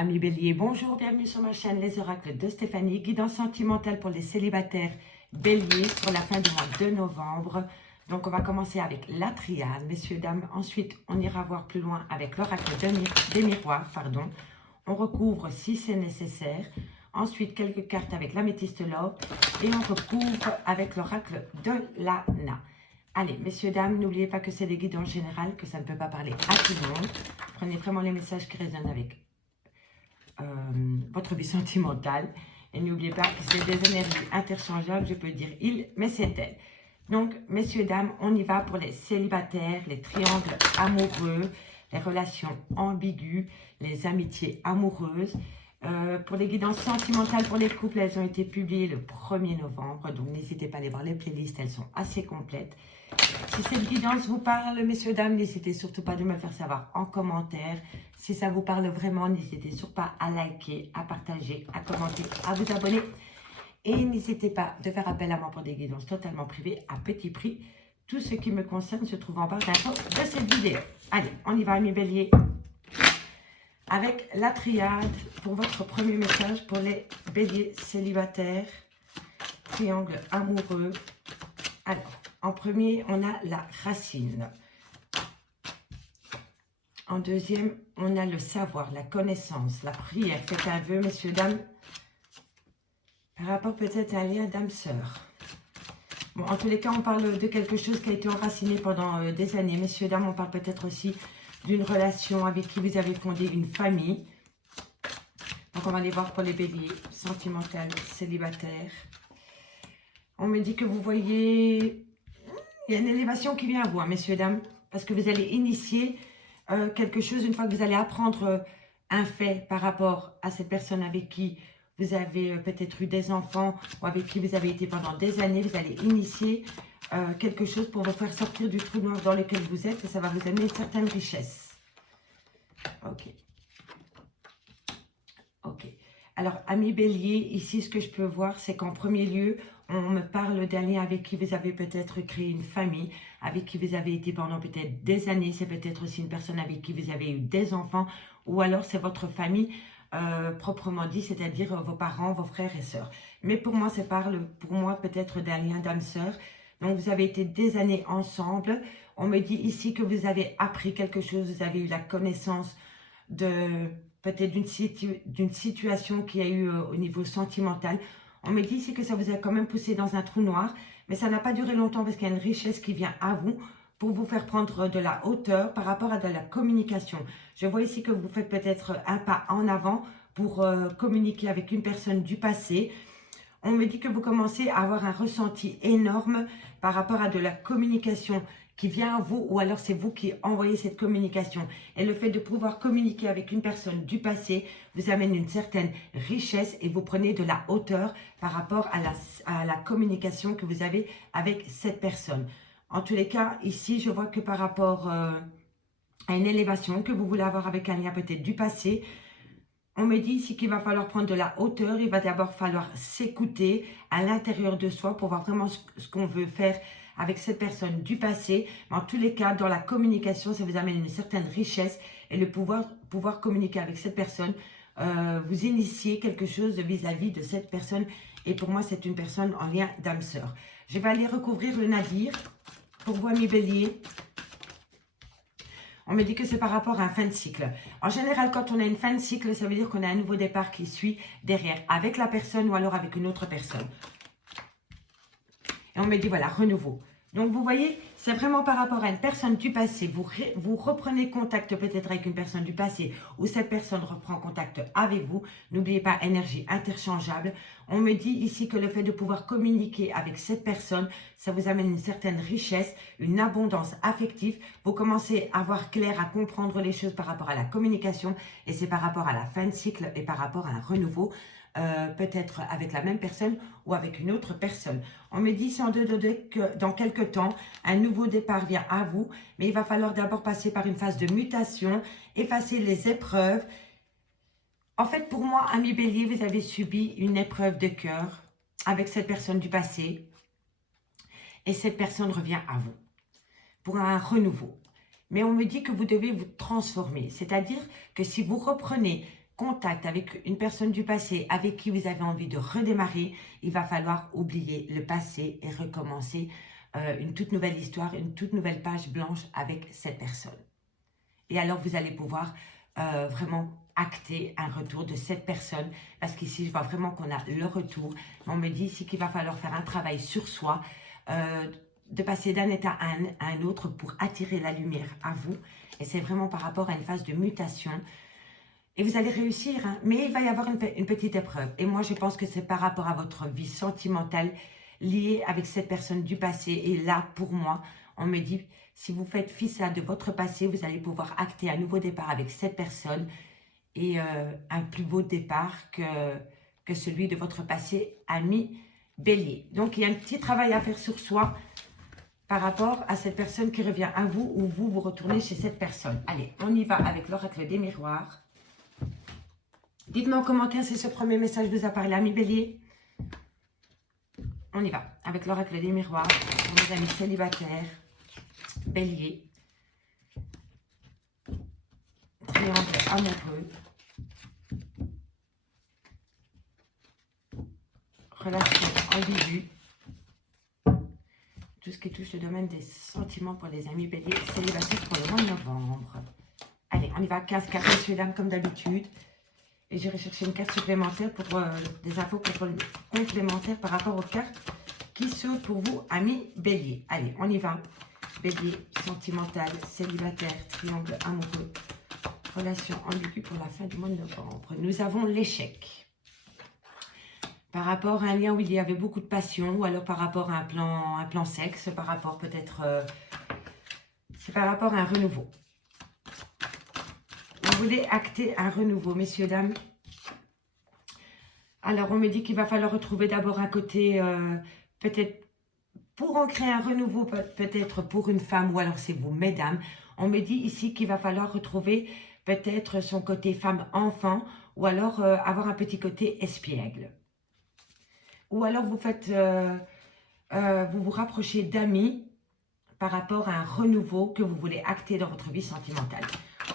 Amis Bélier, bonjour, bienvenue sur ma chaîne Les Oracles de Stéphanie, guidance sentimentale pour les célibataires Bélier pour la fin du mois de novembre. Donc on va commencer avec la triade, messieurs, dames. Ensuite, on ira voir plus loin avec l'oracle des miroirs, pardon. On recouvre si c'est nécessaire. Ensuite, quelques cartes avec l'améthyste love et on recouvre avec l'oracle de l'Anna. Allez, messieurs, dames, n'oubliez pas que c'est des guides en général, que ça ne peut pas parler à tout le monde. Prenez vraiment les messages qui résonnent avec votre vie sentimentale. Et n'oubliez pas que c'est des énergies interchangeables, je peux dire il, mais c'est elle. Donc, messieurs, dames, on y va pour les célibataires, les triangles amoureux, les relations ambiguës, les amitiés amoureuses. Pour les guidances sentimentales pour les couples, elles ont été publiées le 1er novembre, donc n'hésitez pas à aller voir les playlists, elles sont assez complètes. Si cette guidance vous parle, messieurs, dames, n'hésitez surtout pas de me le faire savoir en commentaire. Si ça vous parle vraiment, n'hésitez surtout pas à liker, à partager, à commenter, à vous abonner. Et n'hésitez pas de faire appel à moi pour des guidances totalement privées à petit prix. Tout ce qui me concerne se trouve en barre d'infos de cette vidéo. Allez, on y va, amis Bélier. Avec la triade pour votre premier message pour les Béliers célibataires, triangle amoureux. Alors, en premier, on a la racine. En deuxième, on a le savoir, la connaissance, la prière. Faites un vœu, messieurs, dames, par rapport peut-être à un lien d'âme-sœur. Bon, en tous les cas, on parle de quelque chose qui a été enraciné pendant des années. Messieurs, dames, on parle peut-être aussi d'une relation avec qui vous avez fondé une famille. Donc, on va aller voir pour les béliers, sentimentales, célibataires. On me dit que vous voyez, il y a une élévation qui vient à vous, hein, messieurs, dames, parce que vous allez initier quelque chose une fois que vous allez apprendre un fait par rapport à cette personne avec qui vous avez peut-être eu des enfants ou avec qui vous avez été pendant des années. Vous allez initier quelque chose pour vous faire sortir du trou noir dans lequel vous êtes et ça va vous amener une certaine richesse. Ok. Ok. Alors, amis Bélier, ici, ce que je peux voir, c'est qu'en premier lieu, on me parle d'un lien avec qui vous avez peut-être créé une famille, avec qui vous avez été pendant peut-être des années. C'est peut-être aussi une personne avec qui vous avez eu des enfants, ou alors c'est votre famille proprement dit, c'est-à-dire vos parents, vos frères et sœurs. Mais pour moi, ça parle pour moi peut-être d'un lien d'âme-sœur. Donc, vous avez été des années ensemble. On me dit ici que vous avez appris quelque chose, vous avez eu la connaissance de peut-être d'une situation qui a eu au niveau sentimental. On me dit ici que ça vous a quand même poussé dans un trou noir, mais ça n'a pas duré longtemps parce qu'il y a une richesse qui vient à vous pour vous faire prendre de la hauteur par rapport à de la communication. Je vois ici que vous faites peut-être un pas en avant pour communiquer avec une personne du passé. On me dit que vous commencez à avoir un ressenti énorme par rapport à de la communication qui vient à vous, ou alors c'est vous qui envoyez cette communication. Et le fait de pouvoir communiquer avec une personne du passé vous amène une certaine richesse et vous prenez de la hauteur par rapport à la communication que vous avez avec cette personne. En tous les cas, ici, je vois que par rapport à une élévation que vous voulez avoir avec un lien peut-être du passé, on me dit ici qu'il va falloir prendre de la hauteur, il va d'abord falloir s'écouter à l'intérieur de soi pour voir vraiment ce qu'on veut faire avec cette personne du passé. Mais en tous les cas, dans la communication, ça vous amène une certaine richesse et le pouvoir communiquer avec cette personne, vous initiez quelque chose vis-à-vis de cette personne. Et pour moi, c'est une personne en lien d'âme-sœur. Je vais aller recouvrir le nadir pour vous, amis Bélier. On me dit que c'est par rapport à un fin de cycle. En général, quand on a une fin de cycle, ça veut dire qu'on a un nouveau départ qui suit derrière, avec la personne ou alors avec une autre personne. Et on me dit, voilà, renouveau. Donc, vous voyez, c'est vraiment par rapport à une personne du passé. Vous reprenez contact peut-être avec une personne du passé ou cette personne reprend contact avec vous. N'oubliez pas, énergie interchangeable. On me dit ici que le fait de pouvoir communiquer avec cette personne, ça vous amène une certaine richesse, une abondance affective. Vous commencez à voir clair, à comprendre les choses par rapport à la communication. Et c'est par rapport à la fin de cycle et par rapport à un renouveau. Peut-être avec la même personne ou avec une autre personne. On me dit que dans quelques temps, un nouveau départ vient à vous, mais il va falloir d'abord passer par une phase de mutation, effacer les épreuves. En fait, pour moi, ami Bélier, vous avez subi une épreuve de cœur avec cette personne du passé et cette personne revient à vous pour un renouveau. Mais on me dit que vous devez vous transformer, c'est-à-dire que si vous reprenez contact avec une personne du passé avec qui vous avez envie de redémarrer, il va falloir oublier le passé et recommencer une toute nouvelle histoire, une toute nouvelle page blanche avec cette personne. Et alors, vous allez pouvoir vraiment acter un retour de cette personne. Parce qu'ici, je vois vraiment qu'on a le retour. On me dit ici qu'il va falloir faire un travail sur soi, de passer d'un état à un autre pour attirer la lumière à vous. Et c'est vraiment par rapport à une phase de mutation. Et vous allez réussir, hein, mais il va y avoir une petite épreuve. Et moi, je pense que c'est par rapport à votre vie sentimentale liée avec cette personne du passé. Et là, pour moi, on me dit, si vous faites fi ça de votre passé, vous allez pouvoir acter un nouveau départ avec cette personne et un plus beau départ que celui de votre passé ami Bélier. Donc, il y a un petit travail à faire sur soi par rapport à cette personne qui revient à vous ou vous retournez chez cette personne. Allez, on y va avec l'oracle des miroirs. Dites-moi en commentaire si ce premier message vous a parlé, ami Bélier. On y va avec l'oracle des miroirs pour mes amis célibataires. Bélier. Triangle amoureux. Relation ambiguë. Tout ce qui touche le domaine des sentiments pour les amis Bélier célibataires pour le mois de novembre. Allez, on y va. 15 cartes, messieurs, dames, comme d'habitude. Et j'irai chercher une carte supplémentaire pour des infos complémentaires par rapport aux cartes qui sautent pour vous, amis Bélier. Allez, on y va. Bélier, sentimental, célibataire, triangle amoureux, relation ambiguë pour la fin du mois de novembre. Nous avons l'échec. Par rapport à un lien où il y avait beaucoup de passion, ou alors par rapport à un plan sexe, par rapport peut-être... c'est par rapport à un renouveau. Vous voulez acter un renouveau, messieurs, dames. Alors, on me dit qu'il va falloir retrouver d'abord un côté, peut-être, pour en créer un renouveau, peut-être pour une femme, ou alors c'est vous, mesdames. On me dit ici qu'il va falloir retrouver peut-être son côté femme-enfant, ou alors avoir un petit côté espiègle. Ou alors vous faites, vous vous rapprochez d'amis par rapport à un renouveau que vous voulez acter dans votre vie sentimentale.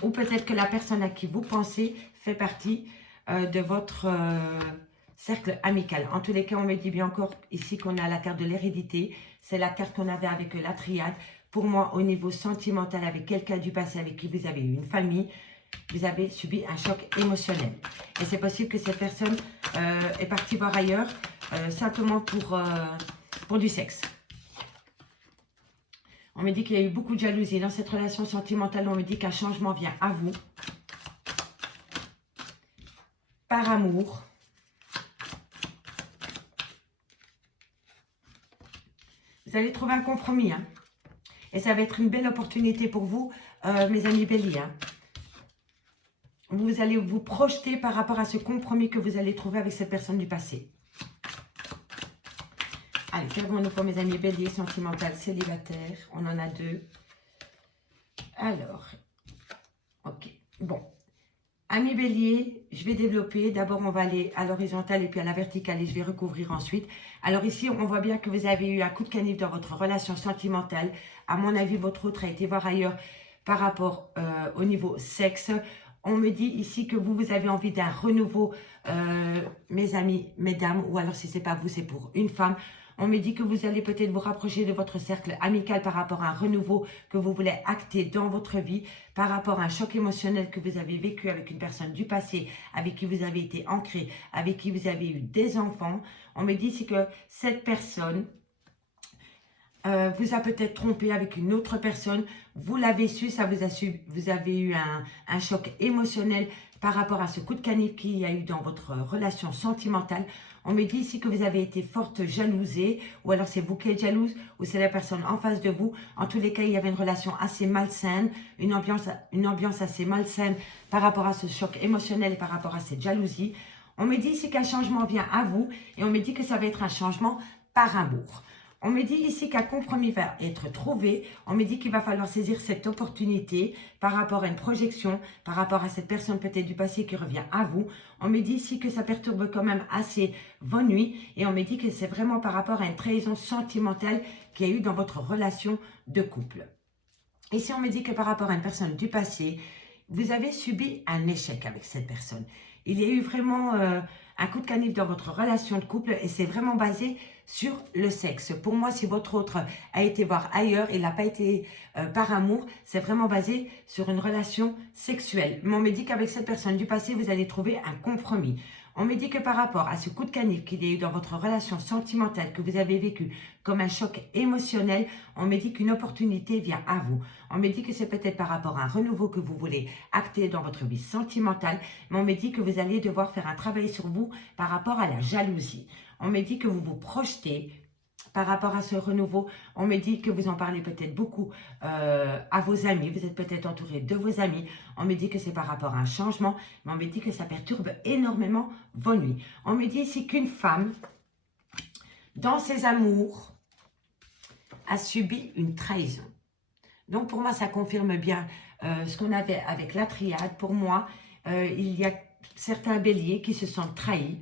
Ou peut-être que la personne à qui vous pensez fait partie de votre cercle amical. En tous les cas, on me dit bien encore ici qu'on a la carte de l'hérédité. C'est la carte qu'on avait avec la triade. Pour moi, au niveau sentimental, avec quelqu'un du passé avec qui vous avez eu une famille, vous avez subi un choc émotionnel. Et c'est possible que cette personne est partie voir ailleurs simplement pour du sexe. On me dit qu'il y a eu beaucoup de jalousie dans cette relation sentimentale. On me dit qu'un changement vient à vous. Par amour. Vous allez trouver un compromis. Hein. Et ça va être une belle opportunité pour vous, mes amis Bélier. Hein. Vous allez vous projeter par rapport à ce compromis que vous allez trouver avec cette personne du passé. Allez, qu'avons-nous pour mes amis Bélier, sentimental, célibataire? On en a deux. Alors, ok. Bon. Amis Bélier, je vais développer. D'abord, on va aller à l'horizontale et puis à la verticale et je vais recouvrir ensuite. Alors ici, on voit bien que vous avez eu un coup de canif dans votre relation sentimentale. À mon avis, votre autre a été voir ailleurs par rapport au niveau sexe. On me dit ici que vous avez envie d'un renouveau, mes amis, mesdames, ou alors si ce n'est pas vous, c'est pour une femme. On me dit que vous allez peut-être vous rapprocher de votre cercle amical par rapport à un renouveau que vous voulez acter dans votre vie, par rapport à un choc émotionnel que vous avez vécu avec une personne du passé, avec qui vous avez été ancré, avec qui vous avez eu des enfants. On me dit ici que cette personne vous a peut-être trompé avec une autre personne. Vous l'avez su, ça vous avez eu un choc émotionnel par rapport à ce coup de canif qu'il y a eu dans votre relation sentimentale. On me dit ici que vous avez été forte jalousée, ou alors c'est vous qui êtes jalouse, ou c'est la personne en face de vous. En tous les cas, il y avait une relation assez malsaine, une ambiance assez malsaine par rapport à ce choc émotionnel et par rapport à cette jalousie. On me dit ici qu'un changement vient à vous, et on me dit que ça va être un changement par amour. On me dit ici qu'un compromis va être trouvé. On me dit qu'il va falloir saisir cette opportunité par rapport à une projection, par rapport à cette personne peut-être du passé qui revient à vous. On me dit ici que ça perturbe quand même assez vos nuits. Et on me dit que c'est vraiment par rapport à une trahison sentimentale qu'il y a eu dans votre relation de couple. Ici, on me dit que par rapport à une personne du passé, vous avez subi un échec avec cette personne. Il y a eu vraiment un coup de canif dans votre relation de couple et c'est vraiment basé sur le sexe. Pour moi, si votre autre a été voir ailleurs, il n'a pas été par amour, c'est vraiment basé sur une relation sexuelle. Mais on me dit qu'avec cette personne du passé, vous allez trouver un compromis. On me dit que par rapport à ce coup de canif qu'il y a eu dans votre relation sentimentale que vous avez vécu comme un choc émotionnel, on me dit qu'une opportunité vient à vous. On me dit que c'est peut-être par rapport à un renouveau que vous voulez acter dans votre vie sentimentale, mais on me dit que vous allez devoir faire un travail sur vous par rapport à la jalousie. On me dit que vous vous projetez par rapport à ce renouveau. On me dit que vous en parlez peut-être beaucoup à vos amis. Vous êtes peut-être entouré de vos amis. On me dit que c'est par rapport à un changement, mais on me dit que ça perturbe énormément vos nuits. On me dit ici qu'une femme, dans ses amours, a subi une trahison. Donc pour moi, ça confirme bien ce qu'on avait avec la triade. Pour moi, il y a certains béliers qui se sentent trahis,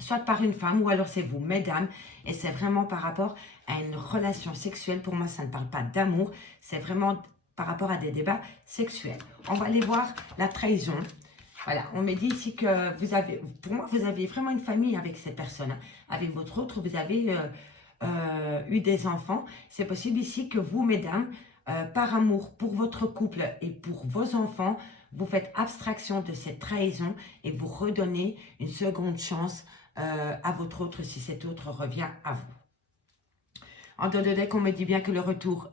soit par une femme ou alors c'est vous, mesdames, et c'est vraiment par rapport à une relation sexuelle. Pour moi, ça ne parle pas d'amour, c'est vraiment par rapport à des débats sexuels. On va aller voir la trahison. Voilà, on me dit ici que vous avez, pour moi, vous avez vraiment une famille avec cette personne. Hein. Avec votre autre, vous avez eu des enfants. C'est possible ici que vous, mesdames, par amour pour votre couple et pour vos enfants, vous faites abstraction de cette trahison et vous redonnez une seconde chance à votre autre si cet autre revient à vous. En dos de deck, on me dit bien que le retour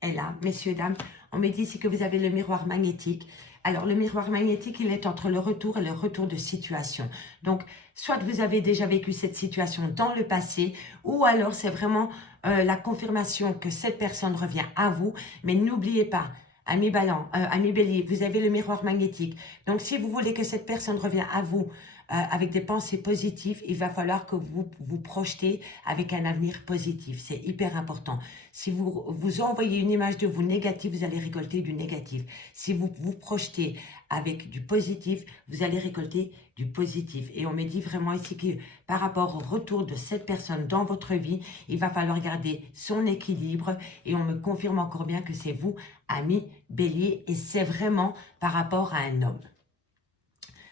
est là, messieurs, dames. On me dit ici que vous avez le miroir magnétique. Alors, le miroir magnétique, il est entre le retour et le retour de situation. Donc, soit vous avez déjà vécu cette situation dans le passé, ou alors c'est vraiment la confirmation que cette personne revient à vous. Mais n'oubliez pas, ami bélier, vous avez le miroir magnétique. Donc, si vous voulez que cette personne revienne à vous avec des pensées positives, il va falloir que vous vous projetez avec un avenir positif. C'est hyper important. Si vous envoyez une image de vous négative, vous allez récolter du négatif. Si vous vous projetez avec du positif, vous allez récolter du positif. Et on me dit vraiment ici que par rapport au retour de cette personne dans votre vie, il va falloir garder son équilibre. Et on me confirme encore bien que c'est vous, ami bélier, et c'est vraiment par rapport à un homme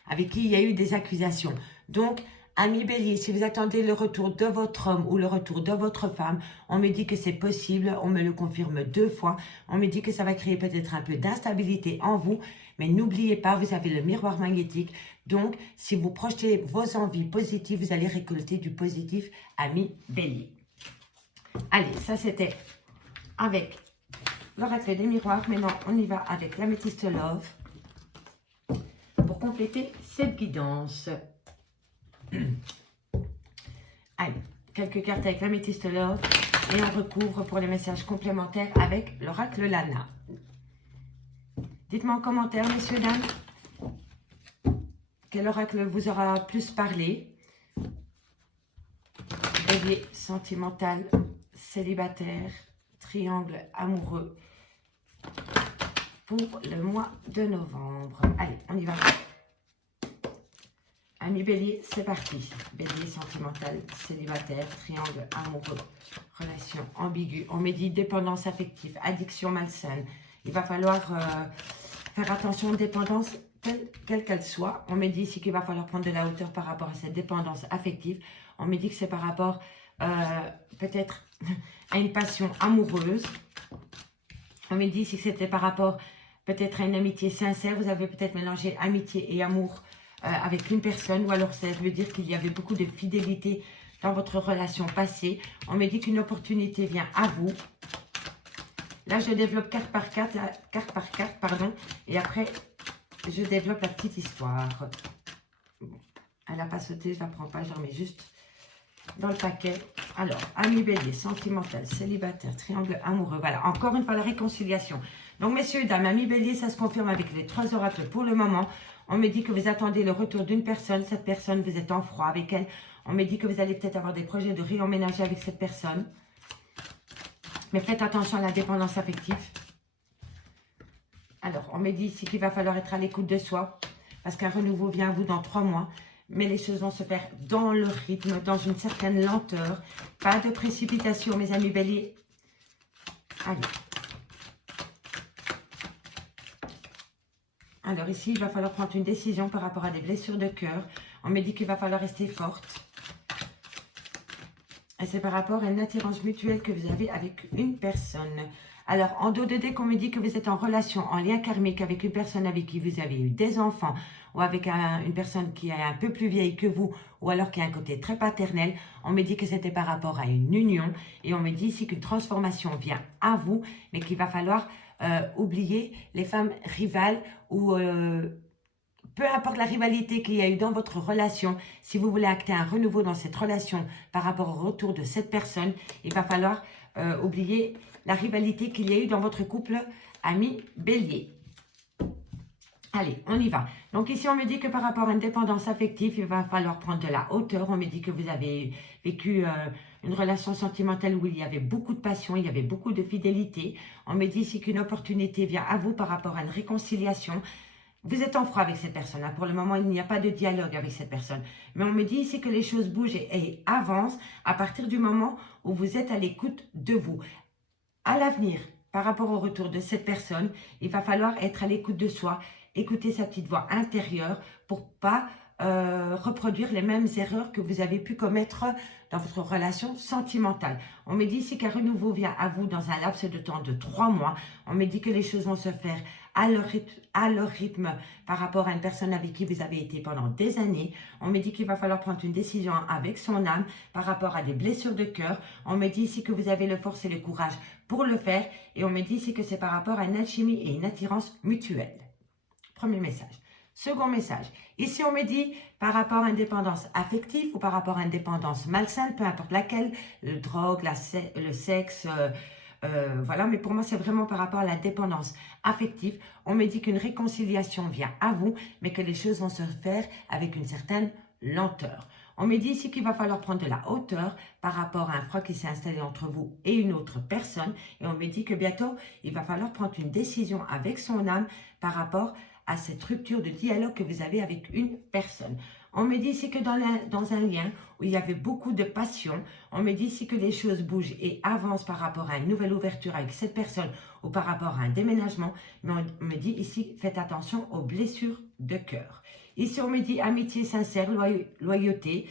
avec qui il y a eu des accusations. Donc, ami bélier, si vous attendez le retour de votre homme ou le retour de votre femme, on me dit que c'est possible, on me le confirme 2 fois. On me dit que ça va créer peut-être un peu d'instabilité en vous, mais n'oubliez pas, vous avez le miroir magnétique. Donc, si vous projetez vos envies positives, vous allez récolter du positif, ami bélier. Allez, ça c'était avec l'oracle des miroirs. Maintenant, on y va avec l'améthyste love pour compléter cette guidance. Allez, quelques cartes avec l'améthyste love et on recouvre pour les messages complémentaires avec l'oracle Lana. Dites-moi en commentaire, messieurs, dames, quel oracle vous aura plus parlé. Bélier, sentimental, célibataire, triangle amoureux pour le mois de novembre. Allez, on y va. Ami bélier, c'est parti. Bélier, sentimental, célibataire, triangle amoureux, relation ambiguë. On me dit dépendance affective, addiction malsaine. Il va falloir faire attention aux dépendances quelle qu'elle soit. On me dit ici qu'il va falloir prendre de la hauteur par rapport à cette dépendance affective. On me dit que c'est par rapport peut-être à une passion amoureuse. On me dit ici que c'était par rapport peut-être à une amitié sincère. Vous avez peut-être mélangé amitié et amour avec une personne. Ou alors ça veut dire qu'il y avait beaucoup de fidélité dans votre relation passée. On me dit qu'une opportunité vient à vous. Là, je développe carte par carte, pardon. Et après, je développe la petite histoire. Bon, elle n'a pas sauté, je ne la prends pas, je la remets juste dans le paquet. Alors, ami bélier, sentimental, célibataire, triangle amoureux. Voilà, encore une fois, la réconciliation. Donc, messieurs, dames, ami bélier, ça se confirme avec les 3 oracles pour le moment. On me dit que vous attendez le retour d'une personne. Cette personne, vous êtes en froid avec elle. On me dit que vous allez peut-être avoir des projets de réemménager avec cette personne. Mais faites attention à la dépendance affective. Alors, on me dit ici qu'il va falloir être à l'écoute de soi. Parce qu'un renouveau vient à vous dans 3 mois. Mais les choses vont se faire dans le rythme, dans une certaine lenteur. Pas de précipitation, mes amis béliers. Allez. Alors ici, il va falloir prendre une décision par rapport à des blessures de cœur. On me dit qu'il va falloir rester forte. Et c'est par rapport à une attirance mutuelle que vous avez avec une personne. Alors, en dos de deck, on me dit que vous êtes en relation, en lien karmique avec une personne avec qui vous avez eu des enfants ou avec une personne qui est un peu plus vieille que vous ou alors qui a un côté très paternel. On me dit que c'était par rapport à une union et on me dit ici qu'une transformation vient à vous, mais qu'il va falloir oublier les femmes rivales ou... peu importe la rivalité qu'il y a eu dans votre relation, si vous voulez acter un renouveau dans cette relation par rapport au retour de cette personne, il va falloir oublier la rivalité qu'il y a eu dans votre couple ami bélier. Allez, on y va. Donc ici, on me dit que par rapport à une dépendance affective, il va falloir prendre de la hauteur. On me dit que vous avez vécu une relation sentimentale où il y avait beaucoup de passion, il y avait beaucoup de fidélité. On me dit ici qu'une opportunité vient à vous par rapport à une réconciliation. Vous êtes en froid avec cette personne. Hein. Pour le moment, il n'y a pas de dialogue avec cette personne. Mais on me dit ici que les choses bougent et avancent à partir du moment où vous êtes à l'écoute de vous. À l'avenir, par rapport au retour de cette personne, il va falloir être à l'écoute de soi, écouter sa petite voix intérieure pour pas reproduire les mêmes erreurs que vous avez pu commettre dans votre relation sentimentale. On me dit ici qu'un renouveau vient à vous dans un laps de temps de 3 mois. On me dit que les choses vont se faire à leur rythme par rapport à une personne avec qui vous avez été pendant des années. On me dit qu'il va falloir prendre une décision avec son âme par rapport à des blessures de cœur. On me dit ici que vous avez le force et le courage pour le faire. Et on me dit ici que c'est par rapport à une alchimie et une attirance mutuelle. Premier message. Second message. Ici, on me dit par rapport à une dépendance affective ou par rapport à une dépendance malsaine, peu importe laquelle, le drogue, le sexe, voilà. Mais pour moi, c'est vraiment par rapport à la dépendance affective. On me dit qu'une réconciliation vient à vous, mais que les choses vont se faire avec une certaine lenteur. On me dit ici qu'il va falloir prendre de la hauteur par rapport à un froid qui s'est installé entre vous et une autre personne. Et on me dit que bientôt, il va falloir prendre une décision avec son âme par rapport à cette rupture de dialogue que vous avez avec une personne. On me dit ici que dans un lien où il y avait beaucoup de passion, on me dit ici que les choses bougent et avancent par rapport à une nouvelle ouverture avec cette personne ou par rapport à un déménagement. Mais on me dit ici, faites attention aux blessures de cœur. Ici, on me dit amitié sincère, loyauté.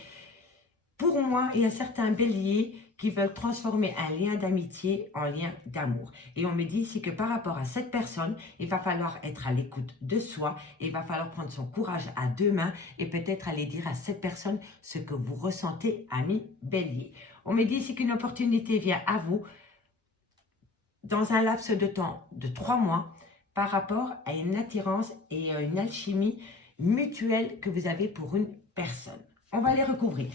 Pour moi, il y a certains béliers qui veulent transformer un lien d'amitié en lien d'amour. Et on me dit ici que par rapport à cette personne, il va falloir être à l'écoute de soi. Et il va falloir prendre son courage à 2 mains et peut-être aller dire à cette personne ce que vous ressentez, ami bélier. On me dit ici qu'une opportunité vient à vous dans un laps de temps de 3 mois par rapport à une attirance et une alchimie mutuelle que vous avez pour une personne. On va les recouvrir.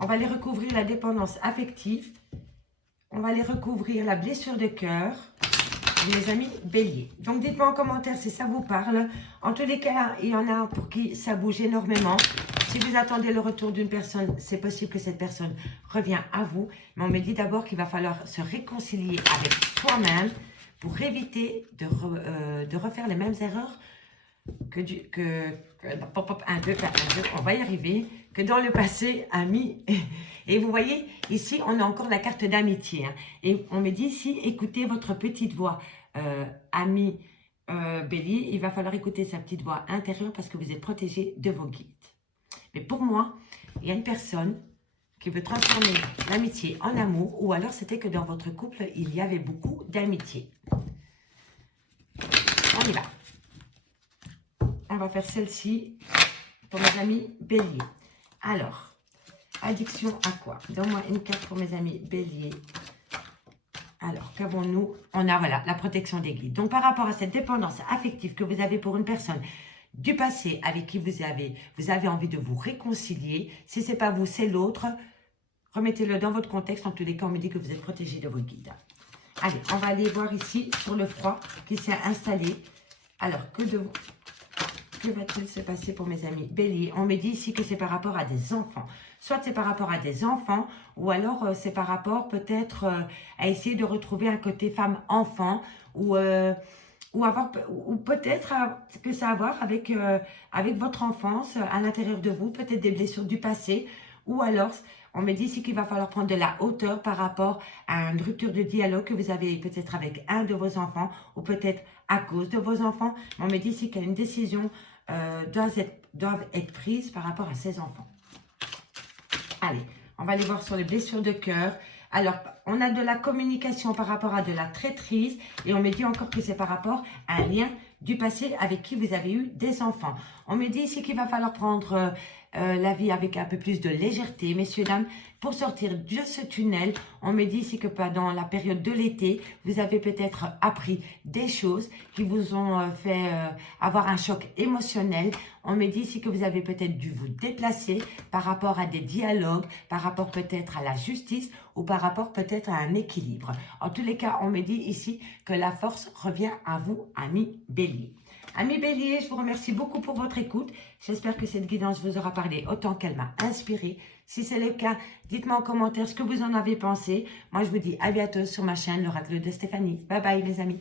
On va les recouvrir la dépendance affective. On va les recouvrir la blessure de cœur. Les amis béliers. Donc, dites-moi en commentaire si ça vous parle. En tous les cas, il y en a pour qui ça bouge énormément. Si vous attendez le retour d'une personne, c'est possible que cette personne revienne à vous. Mais on me dit d'abord qu'il va falloir se réconcilier avec soi-même pour éviter de refaire les mêmes erreurs on va y arriver, que dans le passé, amis. Et vous voyez, ici, on a encore la carte d'amitié. Hein, et on me dit ici, écoutez votre petite voix, ami bélier. Il va falloir écouter sa petite voix intérieure parce que vous êtes protégé de vos guides. Mais pour moi, il y a une personne qui veut transformer l'amitié en amour, ou alors c'était que dans votre couple, il y avait beaucoup d'amitié. On y va. On va faire celle-ci pour mes amis béliers. Alors, addiction à quoi? Donne-moi une carte pour mes amis béliers. Alors, qu'avons-nous? On a, voilà, la protection des guides. Donc, par rapport à cette dépendance affective que vous avez pour une personne du passé avec qui vous avez envie de vous réconcilier, si ce n'est pas vous, c'est l'autre, remettez-le dans votre contexte. En tous les cas, on me dit que vous êtes protégé de vos guides. Allez, on va aller voir ici sur le froid qui s'est installé. Alors, que va-t-il se passer pour mes amis béliers? On me dit ici que c'est par rapport à des enfants. Soit c'est par rapport à des enfants, ou alors c'est par rapport peut-être à essayer de retrouver un côté femme-enfant, ou peut-être que ça a à voir avec votre enfance à l'intérieur de vous, peut-être des blessures du passé, ou alors On me dit ici qu'il va falloir prendre de la hauteur par rapport à une rupture de dialogue que vous avez peut-être avec un de vos enfants ou peut-être à cause de vos enfants. On me dit ici qu'une décision doit être prise par rapport à ces enfants. Allez, on va aller voir sur les blessures de cœur. Alors, on a de la communication par rapport à de la traîtrise et on me dit encore que c'est par rapport à un lien du passé avec qui vous avez eu des enfants. On me dit ici qu'il va falloir prendre la vie avec un peu plus de légèreté, messieurs, dames, pour sortir de ce tunnel. On me dit ici que pendant la période de l'été, vous avez peut-être appris des choses qui vous ont fait avoir un choc émotionnel. On me dit ici que vous avez peut-être dû vous déplacer par rapport à des dialogues, par rapport peut-être à la justice ou par rapport peut-être à un équilibre. En tous les cas, on me dit ici que la force revient à vous, ami Bélier. Ami Bélier, je vous remercie beaucoup pour votre écoute. J'espère que cette guidance vous aura parlé autant qu'elle m'a inspiré. Si c'est le cas, dites-moi en commentaire ce que vous en avez pensé. Moi, je vous dis à bientôt sur ma chaîne, l'Oracle de Stéphanie. Bye bye, mes amis.